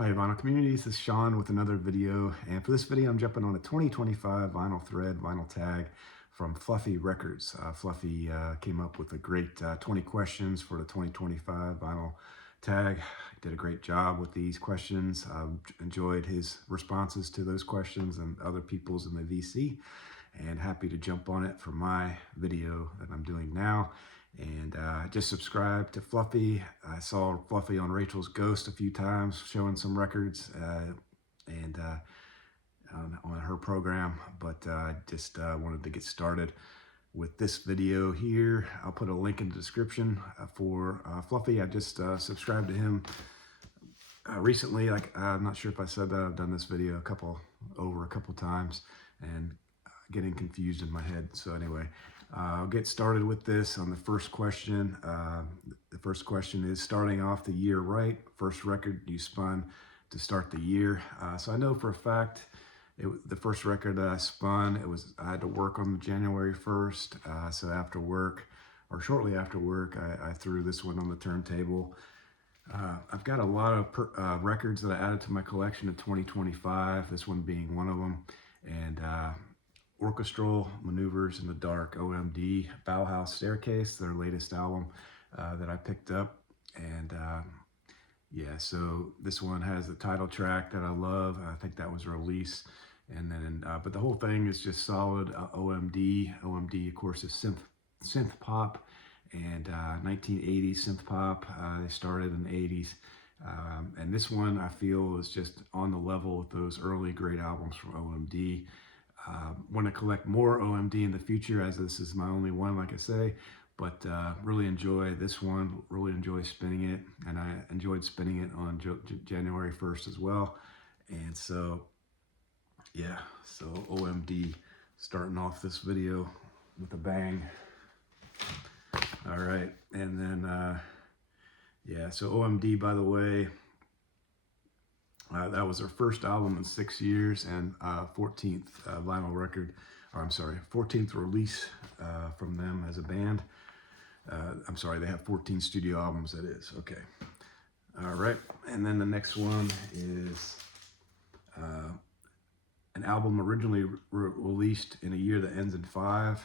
Hi Vinyl Communities, this is Sean with another video, and for this video I'm jumping on a 2025 vinyl thread, vinyl tag from Fluffy Records. Fluffy came up with a great 20 questions for the 2025 vinyl tag. He did a great job with these questions. Enjoyed his responses to those questions and other people's in the VC, and happy to jump on it for my video that I'm doing now. And just subscribe to Fluffy. I saw Fluffy on Rachel's Ghost a few times showing some records and on her program, but just wanted to get started with this video here. I'll put a link in the description for Fluffy. I just subscribed to him recently. I'm not sure if I said that. I've done this video over a couple times and getting confused in my head. So anyway, I'll get started with this on the first question. The first question is starting off the year right. First record you spun to start the year. So I know for a fact the first record that I spun, I had to work on January 1st. So after work, or shortly after work, I threw this one on the turntable. I've got a lot of records that I added to my collection in 2025, this one being one of them. And Orchestral Maneuvers in the Dark, OMD, Bauhaus Staircase, their latest album that I picked up. And yeah, so this one has the title track that I love. I think that was a release. And then, but the whole thing is just solid OMD. OMD, of course, is synth pop and 1980s synth pop. They started in the 80s. And this one I feel is just on the level with those early great albums from OMD. Want to collect more OMD in the future, as this is my only one, like I say, but really enjoy this one, really enjoy spinning it, and I enjoyed spinning it on January 1st as well. And so yeah, so OMD starting off this video with a bang. All right, and then yeah, so OMD, by the way, that was their first album in 6 years and 14th vinyl record, or I'm sorry, 14th release from them as a band. I'm sorry, they have 14 studio albums, that is. Okay. All right. And then the next one is an album originally released in a year that ends in 5.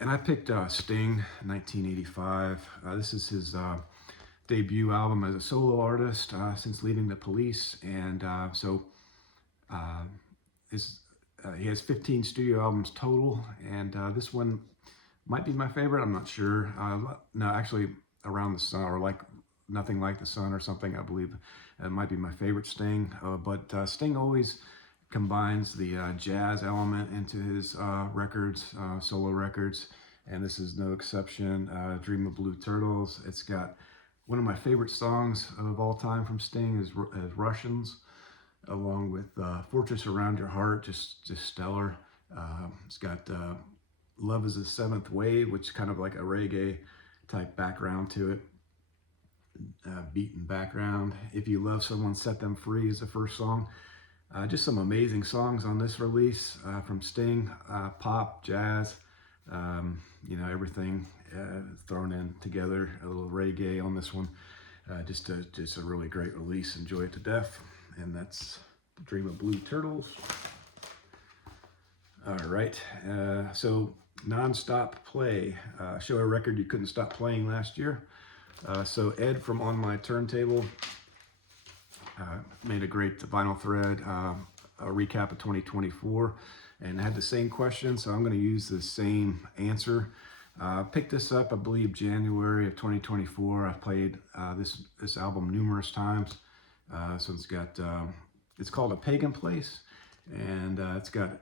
And I picked Sting, 1985. This is his debut album as a solo artist since leaving the Police, and he has 15 studio albums total, and this one might be my favorite. I'm not sure. No, actually, Around the Sun, or like Nothing Like the Sun or something, I believe it might be my favorite Sting. But Sting always combines the jazz element into his records, solo records, and this is no exception. Dream of Blue Turtles. It's got one of my favorite songs of all time from Sting is Russians, along with Fortress Around Your Heart, just stellar. It's got Love is the Seventh Wave, which is kind of like a reggae type background to it, beat and background. If You Love Someone, Set Them Free is the first song. Just some amazing songs on this release from Sting, pop, jazz, you know, everything thrown in together, a little reggae on this one. Just a really great release. Enjoy it to death. And that's Dream of Blue Turtles. All right, so Non-Stop Play, show a record you couldn't stop playing last year. So Ed from On My Turntable made a great vinyl thread, a recap of 2024, and had the same question, so I'm going to use the same answer. Picked this up, I believe, January of 2024. I've played this album numerous times. So it's called A Pagan Place, and it's got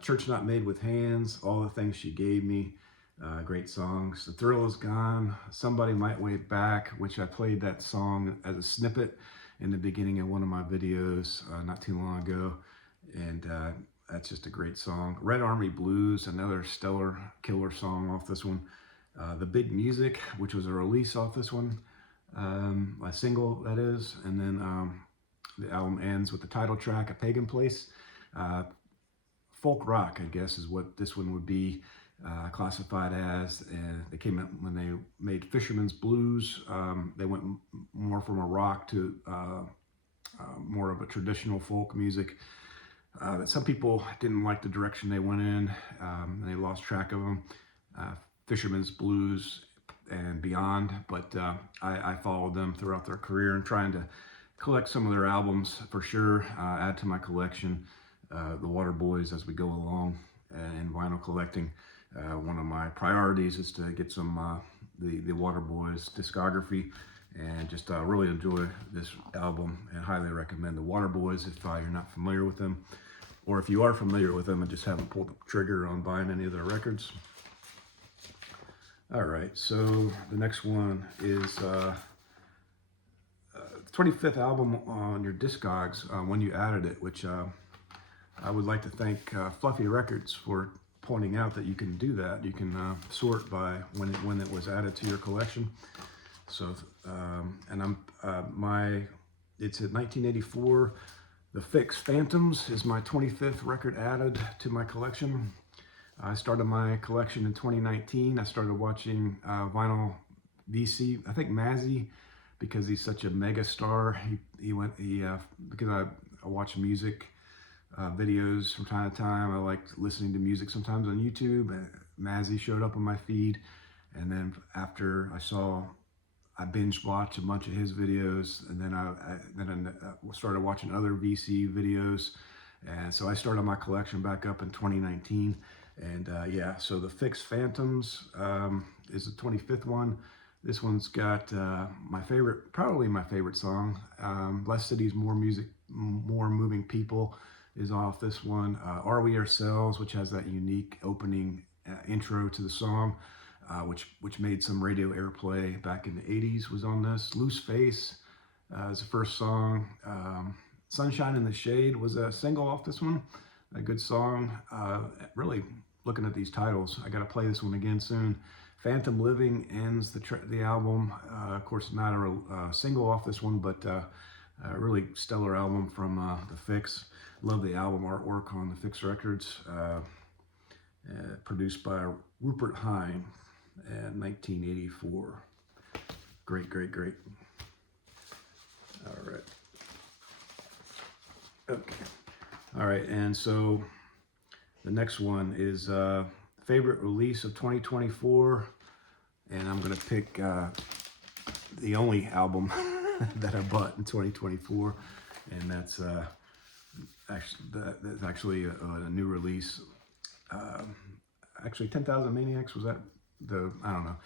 Church Not Made with Hands, All the Things She Gave Me, great songs. The Thrill Is Gone, Somebody Might Wave Back, which I played that song as a snippet in the beginning of one of my videos not too long ago, and that's just a great song. Red Army Blues, another stellar killer song off this one. The Big Music, which was a release off this one, a single that is, and then the album ends with the title track, A Pagan Place. Folk rock, I guess, is what this one would be classified as. And they came out when they made Fisherman's Blues. They went more from a rock to more of a traditional folk music that some people didn't like the direction they went in. And they lost track of them. Fisherman's Blues and beyond, but I followed them throughout their career and trying to collect some of their albums for sure, add to my collection, the Waterboys as we go along, and vinyl collecting. One of my priorities is to get some the Waterboys discography, and just really enjoy this album and highly recommend the Waterboys if you're not familiar with them, or if you are familiar with them and just haven't pulled the trigger on buying any of their records. All right, so the next one is the 25th album on your Discogs when you added it, which I would like to thank Fluffy Records for pointing out that you can do that. You can sort by when it was added to your collection. So, and it's at 1984. The Fix Phantoms is my 25th record added to my collection. I started my collection in 2019. I started watching vinyl VC. I think Mazzy, because he's such a mega star. Because I watch music videos from time to time. I like listening to music sometimes on YouTube. Mazzy showed up on my feed, and then after I binge watched a bunch of his videos, and then I started watching other VC videos, and so I started my collection back up in 2019. And yeah, so the Fix Phantoms is the 25th one. This one's got probably my favorite song. Less Cities, More Music, More Moving People is off this one. Are We Ourselves, which has that unique opening intro to the song, which made some radio airplay back in the 80s, was on this. Loose Face is the first song. Sunshine in the Shade was a single off this one. A good song. Really looking at these titles, I got to play this one again soon. Phantom Living ends the album. Of course, not a single off this one, but a really stellar album from the Fix. Love the album artwork on the Fix Records. Produced by Rupert Hine in 1984. Great, great, great. All right. Okay. All right, and so the next one is favorite release of 2024, and I'm gonna pick the only album that I bought in 2024, and that's actually a new release. Actually, 10,000 Maniacs, was that I don't know.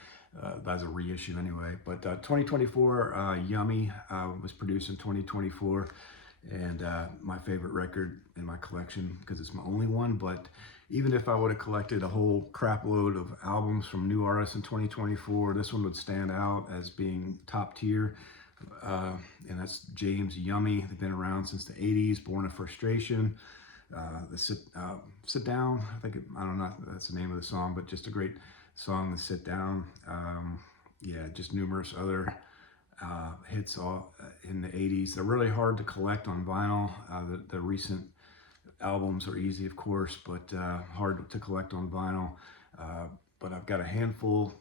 That's a reissue anyway. But 2024, Yummy was produced in 2024. And my favorite record in my collection, because it's my only one. But even if I would have collected a whole crap load of albums from new artists in 2024, this one would stand out as being top tier. And that's James Yummy. They've been around since the 80s. Born of Frustration. The Sit Down, I don't know if that's the name of the song, but just a great song, The Sit Down. Yeah, just numerous other hits all in the 80s. They're really hard to collect on vinyl. The recent albums are easy, of course, but hard to collect on vinyl. But I've got a handful.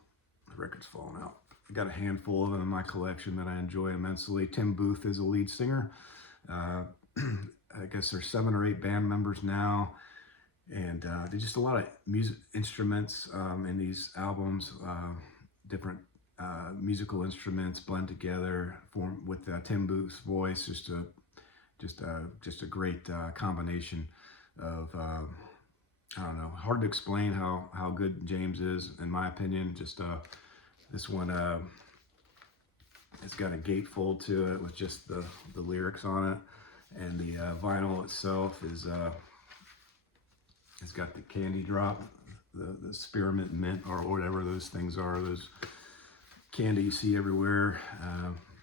The record's falling out. I've got a handful of them in my collection that I enjoy immensely. Tim Booth is the lead singer. I guess there's 7 or 8 band members now, and there's just a lot of music instruments in these albums. Different musical instruments blend together, form with Tim Booth's voice. Just a great combination of I don't know, hard to explain how good James is, in my opinion. Just this one, it's got a gatefold to it with just the lyrics on it, and the vinyl itself is it's got the candy drop, the spearmint mint, or whatever those things are. Those candy you see everywhere,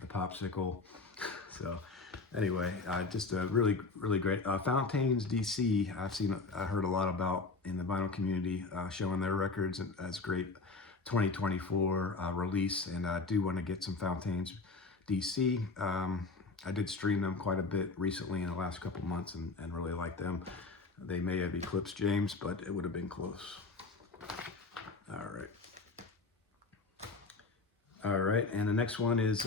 the popsicle. So anyway, just a really, really great. Fountains DC, I heard a lot about in the vinyl community, showing their records as great 2024 release, and I do want to get some Fountains DC. I did stream them quite a bit recently in the last couple months, and really like them. They may have eclipsed James, but it would have been close. All right, and the next one is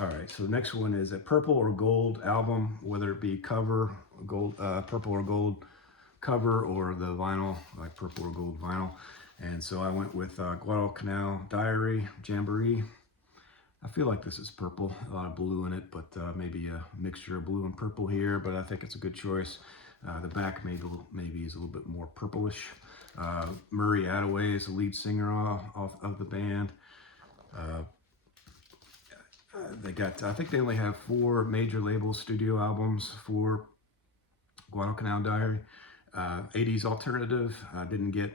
All right, so the next one is a purple or gold album, whether it be cover, gold, purple or gold cover, or the vinyl, like purple or gold vinyl. And so I went with Guadalcanal Diary, Jamboree. I feel like this is purple, a lot of blue in it, but maybe a mixture of blue and purple here, but I think it's a good choice. The back maybe is a little bit more purplish. Murray Attaway is the lead singer of the band. They got, I think they only have 4 major label studio albums for Guadalcanal Diary. 80s alternative, didn't get,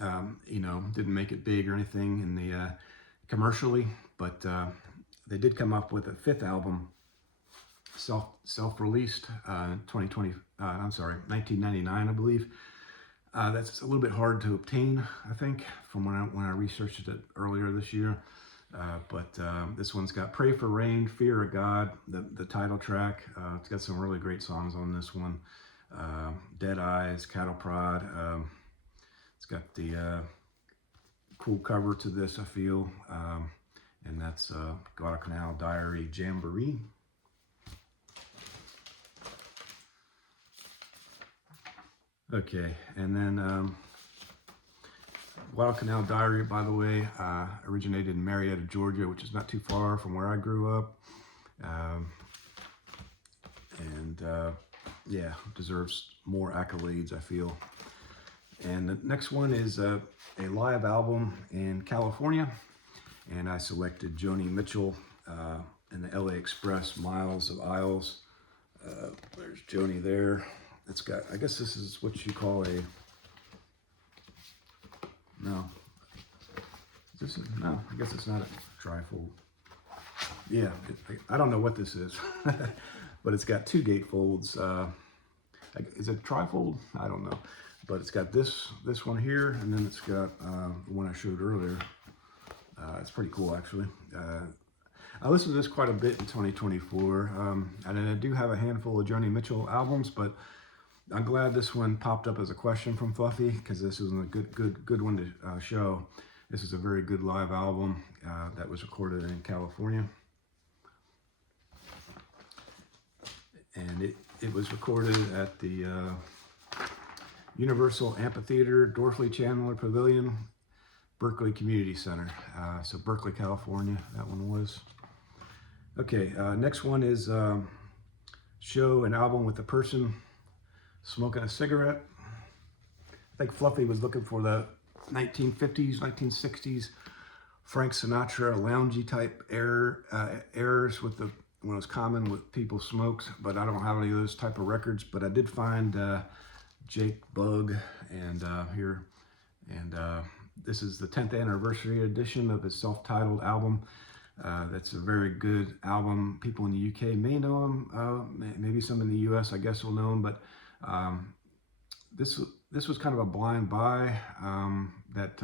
didn't make it big or anything in the commercially, but they did come up with a 5th album, self-released, 1999, I believe. That's a little bit hard to obtain, I think, from when I researched it earlier this year. But this one's got Pray for Rain, Fear of God, the title track. It's got some really great songs on this one. Dead Eyes, Cattle Prod. It's got the cool cover to this, I feel. And that's Guadalcanal Diary, Jamboree. Okay, and then Guadalcanal Diary, by the way, originated in Marietta, Georgia, which is not too far from where I grew up. Yeah, deserves more accolades, I feel. And the next one is a live album in California. And I selected Joni Mitchell and the LA Express, Miles of Aisles. There's Joni there. It's got, I guess this is what you call a, no, I guess it's not a trifold. Yeah, I don't know what this is, but it's got 2 gatefolds. Is it trifold? I don't know, but it's got this one here, and then it's got the one I showed earlier. It's pretty cool, actually. I listened to this quite a bit in 2024, and I do have a handful of Joni Mitchell albums, but I'm glad this one popped up as a question from Fluffy, because this is a good one to show. This is a very good live album that was recorded in California. And it was recorded at the Universal Amphitheater, Dorothy Chandler Pavilion, Berkeley Community Center. So Berkeley, California, that one was. Okay, next one is show an album with a person smoking a cigarette. I think Fluffy was looking for the 1950s, 1960s Frank Sinatra loungy type airs with the, when it was common with people smoked, but I don't have any of those type of records. But I did find Jake Bugg and here, and this is the 10th anniversary edition of his self-titled album. That's a very good album. People in the UK may know him, maybe some in the US I guess will know him, but this was kind of a blind buy that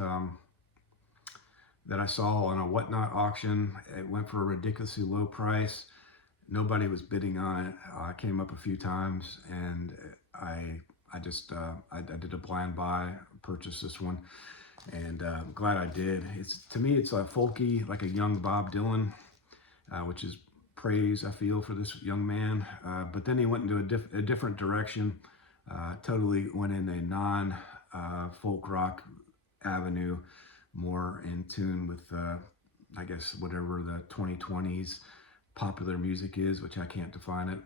I saw on a Whatnot auction. It went for a ridiculously low price. Nobody was bidding on it. I came up a few times, and I did a blind buy, purchased this one, and I'm glad I did. To me it's a folky, like a young Bob Dylan, which is praise, I feel, for this young man. But then he went into a different direction. Totally went in a non-folk rock avenue, more in tune with, I guess, whatever the 2020s popular music is, which I can't define it.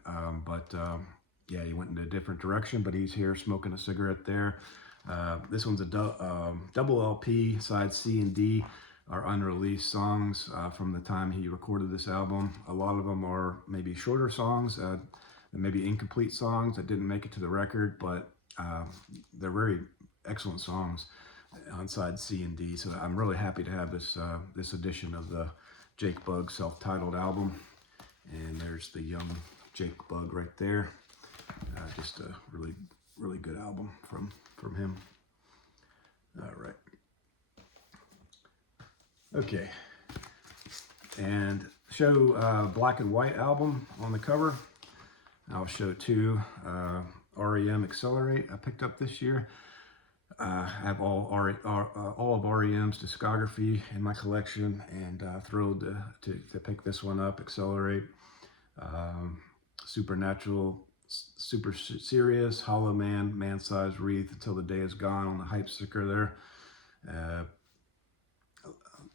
Yeah, he went in a different direction, but he's here smoking a cigarette there. This one's a double LP. Side C and D are unreleased songs from the time he recorded this album. A lot of them are maybe shorter songs, maybe incomplete songs that didn't make it to the record, but they're very excellent songs on side C and D. So I'm really happy to have this edition of the Jake Bugg self-titled album. And there's the young Jake Bugg right there. Just a really good album from him. All right. Okay. And show Black and White album on the cover. I'll show 2 REM Accelerate I picked up this year. I have all of REM's discography in my collection, and thrilled to pick this one up, Accelerate. Um, Supernatural, Super Serious, Hollow Man, Man-Sized Wreath, Until the Day Is Gone on the hype sticker there. A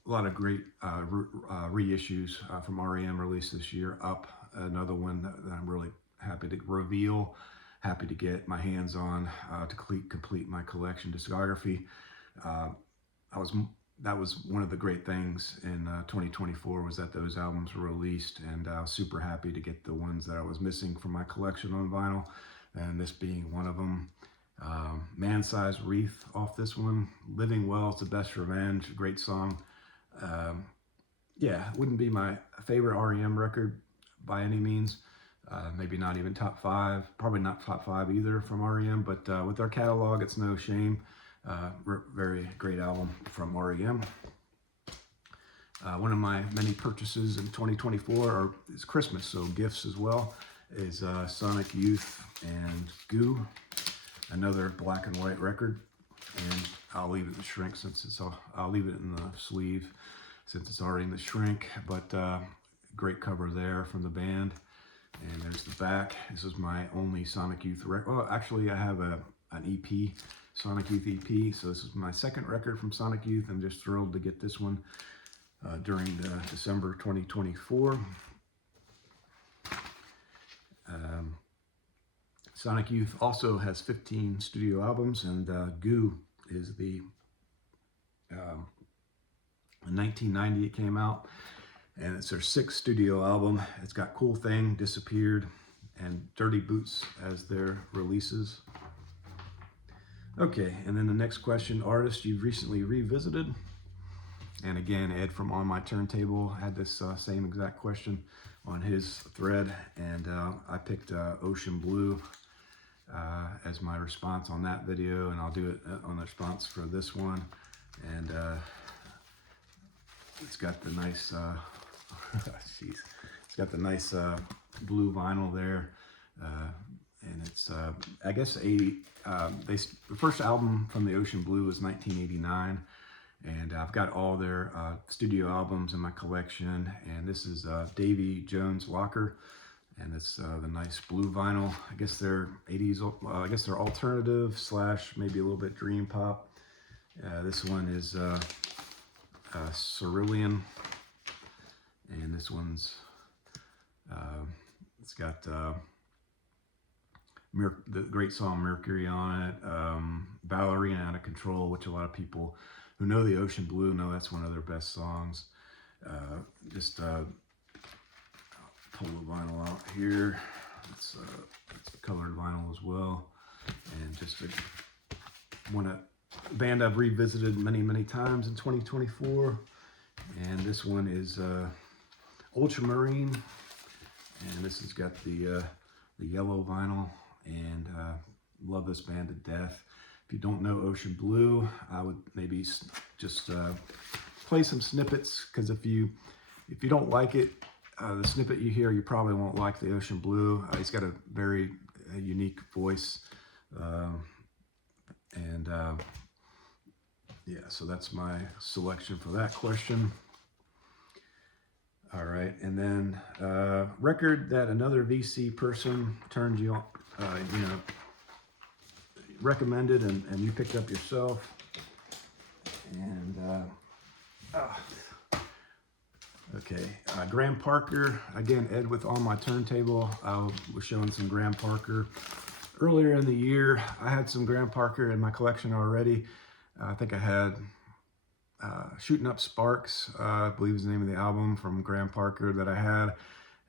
lot of great reissues from REM released this year. Up, another one that I'm really happy to reveal, happy to get my hands on to complete my collection discography. Uh, that was one of the great things in 2024 was that those albums were released, and I was super happy to get the ones that I was missing from my collection on vinyl, and this being one of them. Man-Sized Wreath off this one. Living Well is the Best Revenge, great song. Yeah, wouldn't be my favorite REM record by any means. Maybe not even top five, probably not top five either from REM, but with their catalog, it's no shame. Very great album from REM. One of my many purchases in 2024 is Christmas, so gifts as well, is Sonic Youth and Goo, another black and white record. And I'll leave it in the shrink since I'll leave it in the sleeve since it's already in the shrink, but great cover there from the band. And there's the back. This is my only Sonic Youth record. Well, actually I have an EP, Sonic Youth EP, so this is my second record from Sonic Youth. I'm just thrilled to get this one during December 2024. Sonic Youth also has 15 studio albums, and Goo is the in 1990 it came out, and it's their 6th studio album. It's got Cool Thing, Disappeared, and Dirty Boots as their releases. Okay, and then the next question, artist you've recently revisited. And again, Ed from On My Turntable had this same exact question on his thread, and I picked Ocean Blue as my response on that video, and I'll do it on the response for this one. And it's got the nice, jeez, it's got the nice blue vinyl there, and it's I guess the first album from the Ocean Blue was 1989, and I've got all their studio albums in my collection. And this is Davy Jones' Locker, and it's the nice blue vinyl. I guess they're 80s. I guess they're alternative / maybe a little bit dream pop. This one is Cerulean, and this one's it's got the great song Mercury on it, Ballerina Out of Control, which a lot of people who know the Ocean Blue know that's one of their best songs. Just pull the vinyl out here. It's colored vinyl as well, and just a band I've revisited many times in 2024. And this one is Ultramarine, and this has got the yellow vinyl, and love this band to death. If you don't know Ocean Blue, I would maybe just play some snippets, because if you don't like it, the snippet you hear, you probably won't like the Ocean Blue. He's got a very unique voice, and yeah, so that's my selection for that question. All right, and then record that another VC person turned you on, recommended, and you picked up yourself. And okay, Graham Parker, again, Ed with On My Turntable. I was showing some Graham Parker earlier in the year. I had some Graham Parker in my collection already. I think I had Shooting Up Sparks, I believe is the name of the album from Graham Parker that I had.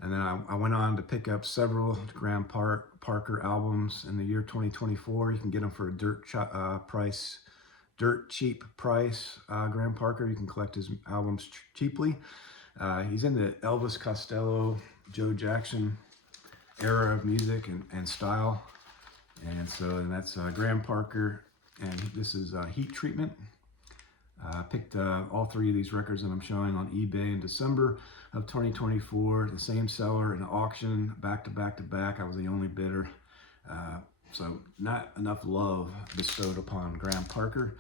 And then I went on to pick up several Graham Parker albums in the year 2024. You can get them for a dirt cheap price. Graham Parker, you can collect his albums cheaply. He's in the Elvis Costello, Joe Jackson era of music and style. And that's Graham Parker, and this is Heat Treatment. I picked all 3 of these records that I'm showing on eBay in December of 2024. The same seller in an auction, back to back. I was the only bidder. So not enough love bestowed upon Graham Parker.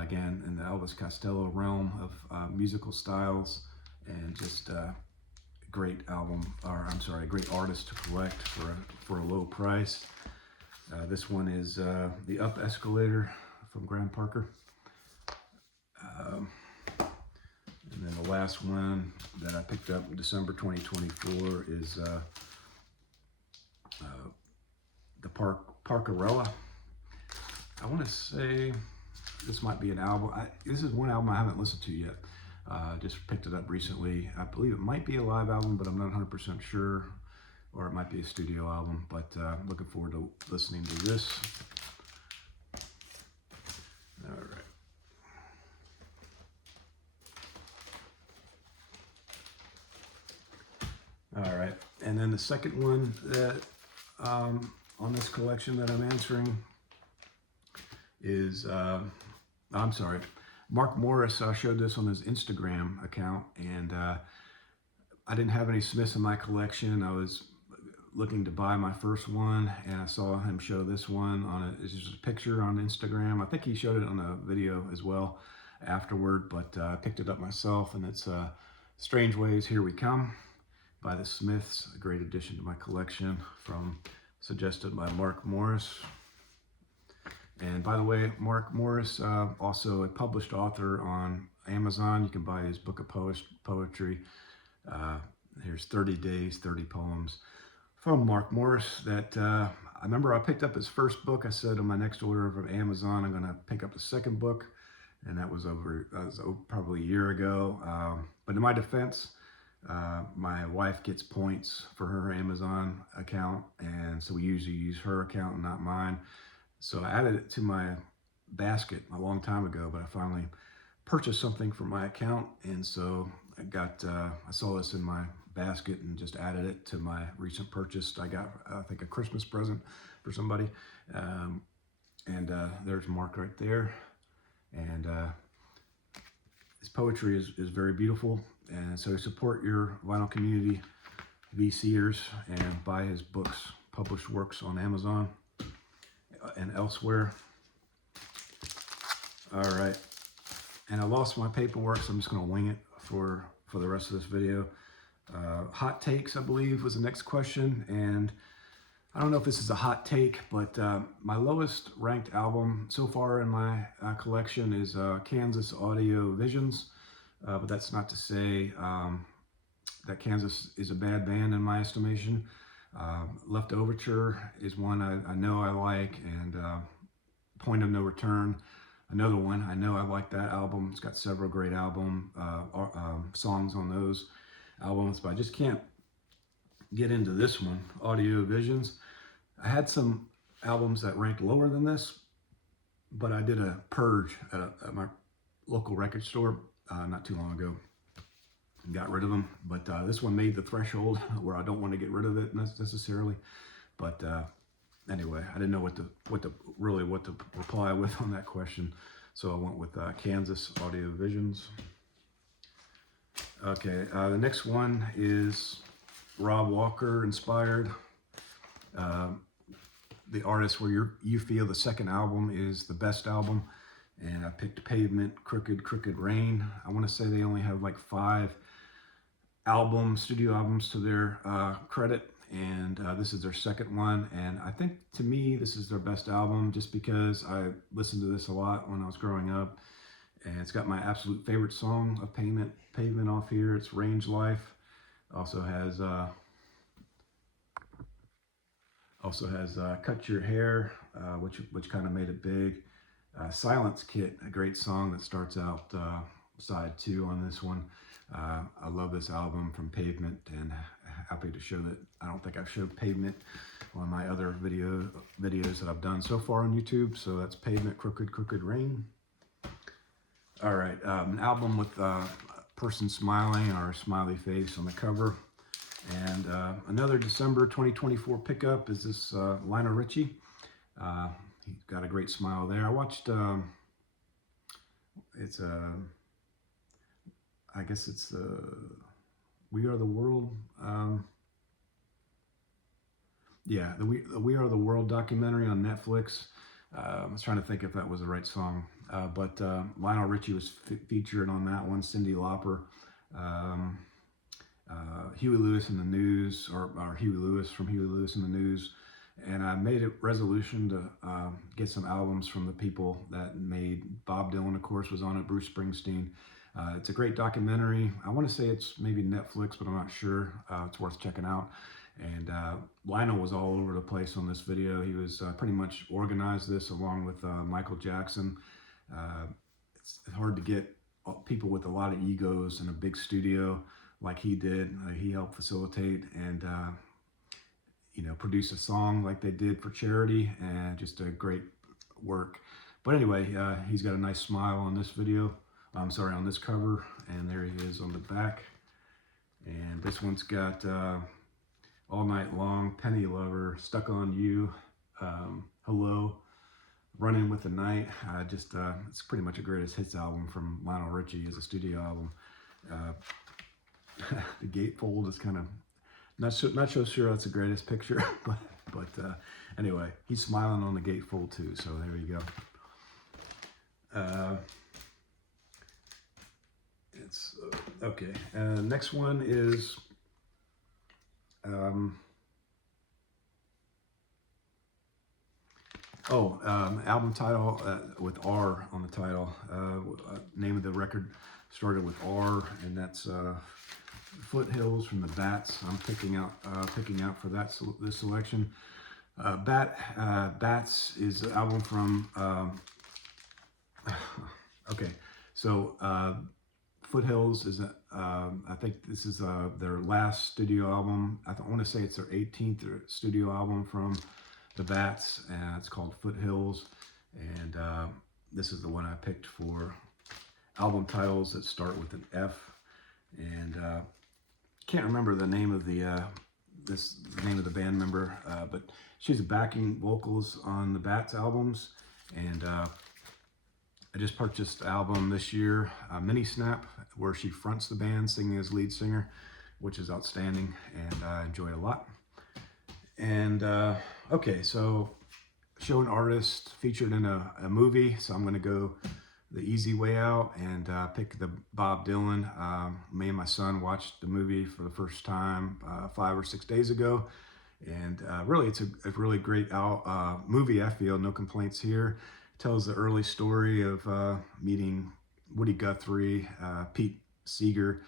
Again, in the Elvis Costello realm of musical styles, and just great album, or I'm sorry, great artist to collect for a low price. This one is the Up Escalator from Graham Parker. And then the last one that I picked up in December 2024 is the Parkerella. I want to say this might be an album. This is one album I haven't listened to yet. Just picked it up recently. I believe it might be a live album, but I'm not 100% sure. Or it might be a studio album, but looking forward to listening to this. All right. All right, and then the second one that on this collection that I'm answering is, I'm sorry, Mark Morris showed this on his Instagram account, and I didn't have any Smiths in my collection. I was looking to buy my first one, and I saw him show this one on it's just a picture on Instagram. I think he showed it on a video as well afterward, but I picked it up myself, and it's Strange Ways, Here We Come by the Smiths, a great addition to my collection, suggested by Mark Morris. And by the way, Mark Morris, also a published author on Amazon. You can buy his book of poetry. Here's 30 Days, 30 Poems from Mark Morris that I remember I picked up his first book. I said on my next order from Amazon, I'm going to pick up the second book. And that was probably a year ago. But in my defense, my wife gets points for her Amazon account, and so we usually use her account and not mine. So I added it to my basket a long time ago, but I finally purchased something from my account, and so I saw this in my basket and just added it to my recent purchase. I got, I think, a Christmas present for somebody, and there's Mark right there, and his poetry is very beautiful. And so support your vinyl community VCers and buy his books, published works on Amazon and elsewhere. All right. And I lost my paperwork, so I'm just going to wing it for the rest of this video. Hot takes, I believe, was the next question. And I don't know if this is a hot take, but my lowest ranked album so far in my collection is Kansas Audio Visions. But that's not to say that Kansas is a bad band in my estimation. Left Overture is one I know I like, and Point of No Return, another one. I know I like that album. It's got several great songs on those albums, but I just can't get into this one, Audio Visions. I had some albums that ranked lower than this, but I did a purge at my local record store not too long ago and got rid of them. But this one made the threshold where I don't want to get rid of it necessarily. But anyway, I didn't know what to reply with on that question, so I went with Kansas Audio Visions. Okay, the next one is Rob Walker inspired. The artist where you feel the second album is the best album, and I picked Pavement, Crooked Rain. I want to say they only have like 5 studio albums to their credit, and this is their second one, and I think to me this is their best album just because I listened to this a lot when I was growing up, and it's got my absolute favorite song of Pavement off here. It's Range Life. Also has Cut Your Hair, which kind of made it big. Silence Kit, a great song that starts out side 2 on this one. I love this album from Pavement, and happy to show that I don't think I've showed Pavement on my other videos that I've done so far on YouTube. So that's Pavement, Crooked Rain. All right, an album with a person smiling or a smiley face on the cover. And another December 2024 pickup is this Lionel Richie. He's got a great smile there. I watched, I guess it's We Are the World. Yeah, the We Are the World documentary on Netflix. I was trying to think if that was the right song, but Lionel Richie was featured on that one. Cyndi Lauper, um, Huey Lewis in the News, or Huey Lewis from Huey Lewis in the News. And I made a resolution to get some albums from the people that made Bob Dylan, of course, was on it. Bruce Springsteen. It's a great documentary. I want to say it's maybe Netflix, but I'm not sure. It's worth checking out. And Lionel was all over the place on this video. He was pretty much organized this along with Michael Jackson. Uh, it's hard to get people with a lot of egos in a big studio like he did. He helped facilitate and produce a song like they did for charity, and just a great work. But anyway, he's got a nice smile on this video. I'm sorry, on this cover, and there he is on the back. And this one's got All Night Long, Penny Lover, Stuck on You, Hello, Running with the Night. It's pretty much a greatest hits album from Lionel Richie as a studio album. The gatefold is kind of not so sure that's the greatest picture, but anyway, he's smiling on the gatefold too. So there you go. It's okay. Next one is album title with R on the title. Name of the record started with R, and that's Foothills from the Bats. I'm picking out for this selection. Bats is an album from. Okay, so Foothills is I think this is their last studio album. I want to say it's their 18th studio album from the Bats. It's called Foothills, and this is the one I picked for album titles that start with an F. And can't remember the name of the name of the band member, but she's backing vocals on the Bats albums. And I just purchased the album this year, Mini Snap, where she fronts the band singing as lead singer, which is outstanding, and I enjoy it a lot. And okay, so show an artist featured in a movie, so I'm going to go the easy way out and pick the Bob Dylan. Me and my son watched the movie for the first time 5 or 6 days ago, and really it's a really great movie. I feel no complaints here. Tells the early story of meeting Woody Guthrie, Pete Seeger,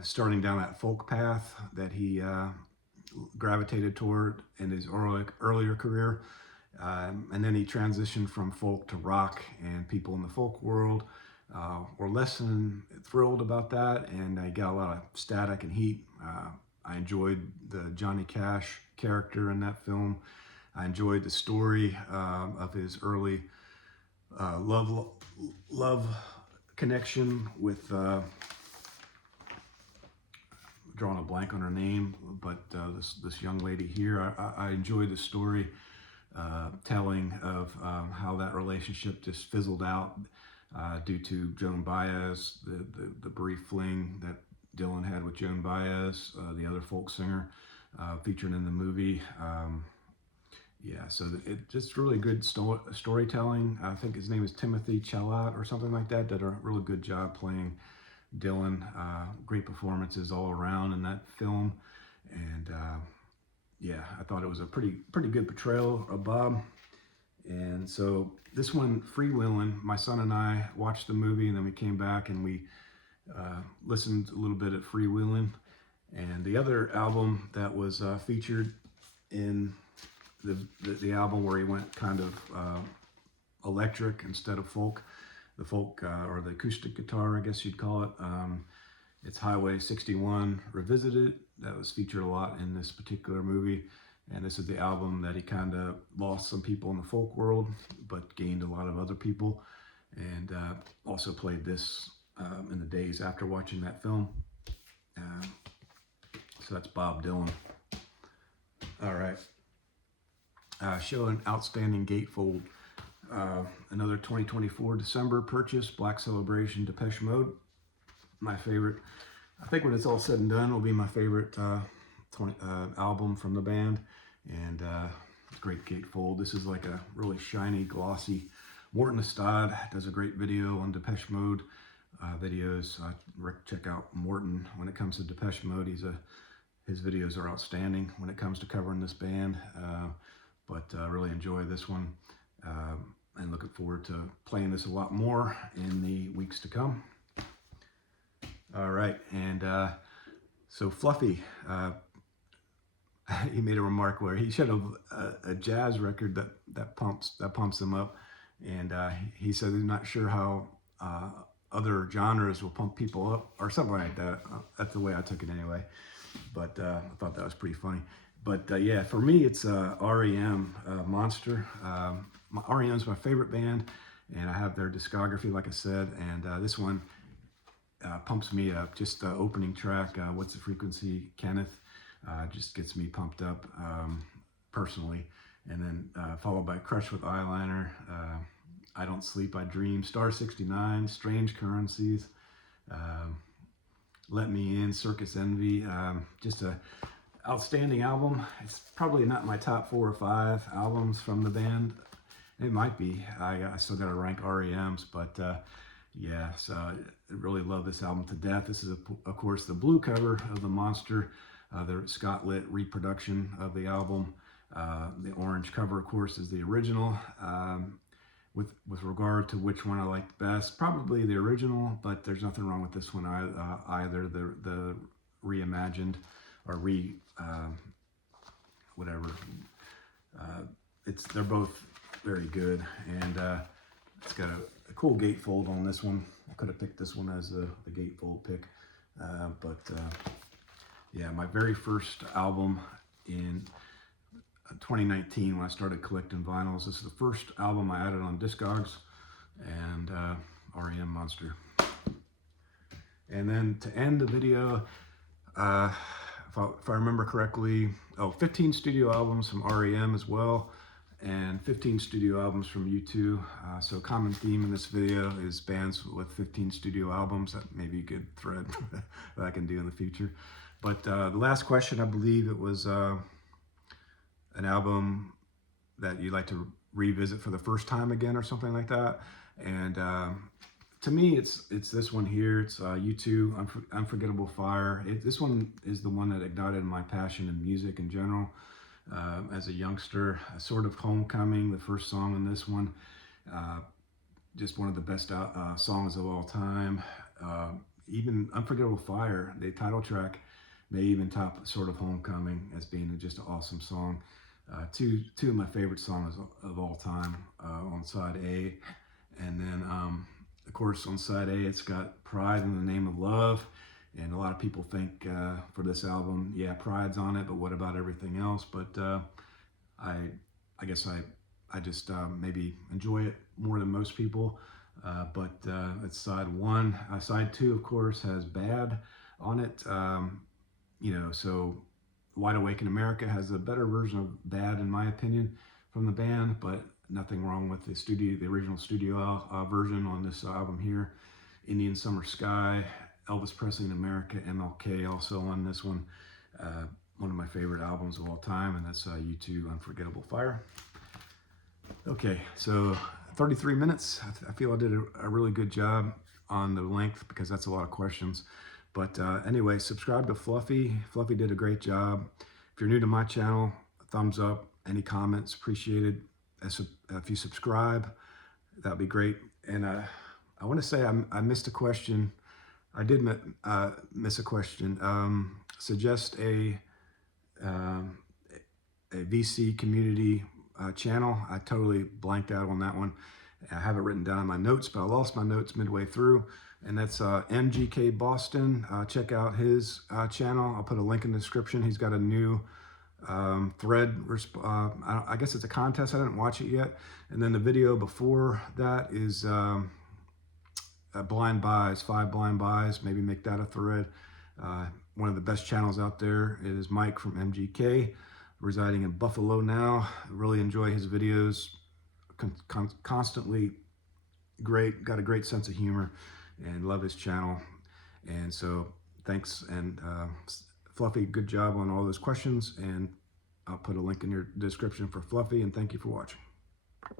starting down that folk path that he gravitated toward in his earlier career. And then he transitioned from folk to rock, and people in the folk world were less than thrilled about that, and I got a lot of static and heat. I enjoyed the Johnny Cash character in that film. I enjoyed the story of his early love connection with drawing a blank on her name, but this young lady here. I enjoyed the story telling of how that relationship just fizzled out due to Joan Baez, the brief fling that Dylan had with Joan Baez, the other folk singer featured in the movie. Yeah, so it just really good storytelling. I think his name is Timothy Chalamet or something like that. Did a really good job playing Dylan. Great performances all around in that film, and yeah, I thought it was a pretty good portrayal of Bob. And so this one, Freewheelin', my son and I watched the movie, and then we came back and we listened a little bit at Freewheelin'. And the other album that was featured in the album where he went kind of electric instead of folk, the folk or the acoustic guitar, I guess you'd call it. It's Highway 61 Revisited. That was featured a lot in this particular movie. And this is the album that he kind of lost some people in the folk world, but gained a lot of other people. And also played this in the days after watching that film. So that's Bob Dylan. All right. Show an outstanding gatefold. Another 2024 December purchase, Black Celebration, Depeche Mode. My favorite. I think when it's all said and done, will be my favorite album from the band. and great gatefold. This is like a really shiny, glossy Morton Estad. Does a great video on Depeche Mode videos. Check out Morton when it comes to Depeche Mode. His videos are outstanding when it comes to covering this band. But really enjoy this one, and looking forward to playing this a lot more in the weeks to come. All right, and so Fluffy, he made a remark where he showed a jazz record that pumps him up, and he said he's not sure how other genres will pump people up or something like that. That's the way I took it anyway. But I thought that was pretty funny. But yeah, for me, it's REM, Monster. REM is my favorite band, and I have their discography, like I said, and this one pumps me up. Just the opening track, What's the Frequency, Kenneth, just gets me pumped up personally. And then followed by Crush with Eyeliner, I Don't Sleep, I Dream, Star 69, Strange Currencies, Let Me In, Circus Envy. Just a outstanding album. It's probably not my top 4 or 5 albums from the band. It might be. I still got to rank REM's, but yeah, so I really love this album to death. This is, of course, the blue cover of the Monster, the Scott Litt reproduction of the album. The orange cover, of course, is the original. With regard to which one I liked best, probably the original, but there's nothing wrong with this one either. The reimagined or whatever. They're both very good, and it's got a cool gatefold on this one. I could have picked this one as the gatefold pick, but yeah, my very first album in 2019 when I started collecting vinyls. This is the first album I added on Discogs, and REM, Monster. And then to end the video, if I remember correctly, 15 studio albums from REM as well, and 15 studio albums from U2. So common theme in this video is bands with 15 studio albums. That may be a good thread that I can do in the future. But the last question, I believe it was an album that you'd like to revisit for the first time again or something like that. And to me, it's this one here. It's U2, Unforgettable Fire. This one is the one that ignited my passion in music in general. As a youngster, a sort of homecoming, the first song in this one. Just one of the best songs of all time. Even Unforgettable Fire, the title track, may even top Sort of Homecoming as being just an awesome song. Two of my favorite songs of all time on side A. And then, of course, on side A, it's got Pride in the Name of Love. And a lot of people think for this album, yeah, Pride's on it, but what about everything else? But I guess I just maybe enjoy it more than most people. But it's side 1. Side 2, of course, has Bad on it. So Wide Awake in America has a better version of Bad, in my opinion, from the band, but nothing wrong with the original studio version on this album here. Indian Summer Sky, Elvis Presley in America, MLK also on this one. One of my favorite albums of all time, and that's U2, Unforgettable Fire. Okay, so 33 minutes. I feel I did a really good job on the length because that's a lot of questions. But anyway, subscribe to Fluffy. Fluffy did a great job. If you're new to my channel, thumbs up. Any comments, appreciated. If you subscribe, that'd be great. And I want to say I missed a question. I did miss a question. Suggest a VC community channel. I totally blanked out on that one. I have it written down in my notes, but I lost my notes midway through. And that's MGK Boston. Check out his channel. I'll put a link in the description. He's got a new thread. I guess it's a contest. I didn't watch it yet. And then the video before that is blind buys, 5 blind buys. Maybe make that a thread. One of the best channels out there is Mike from MGK, residing in Buffalo now. Really enjoy his videos. Constantly great. Got a great sense of humor. And love his channel. And so thanks, and Fluffy, good job on all those questions, and I'll put a link in your description for Fluffy, and thank you for watching.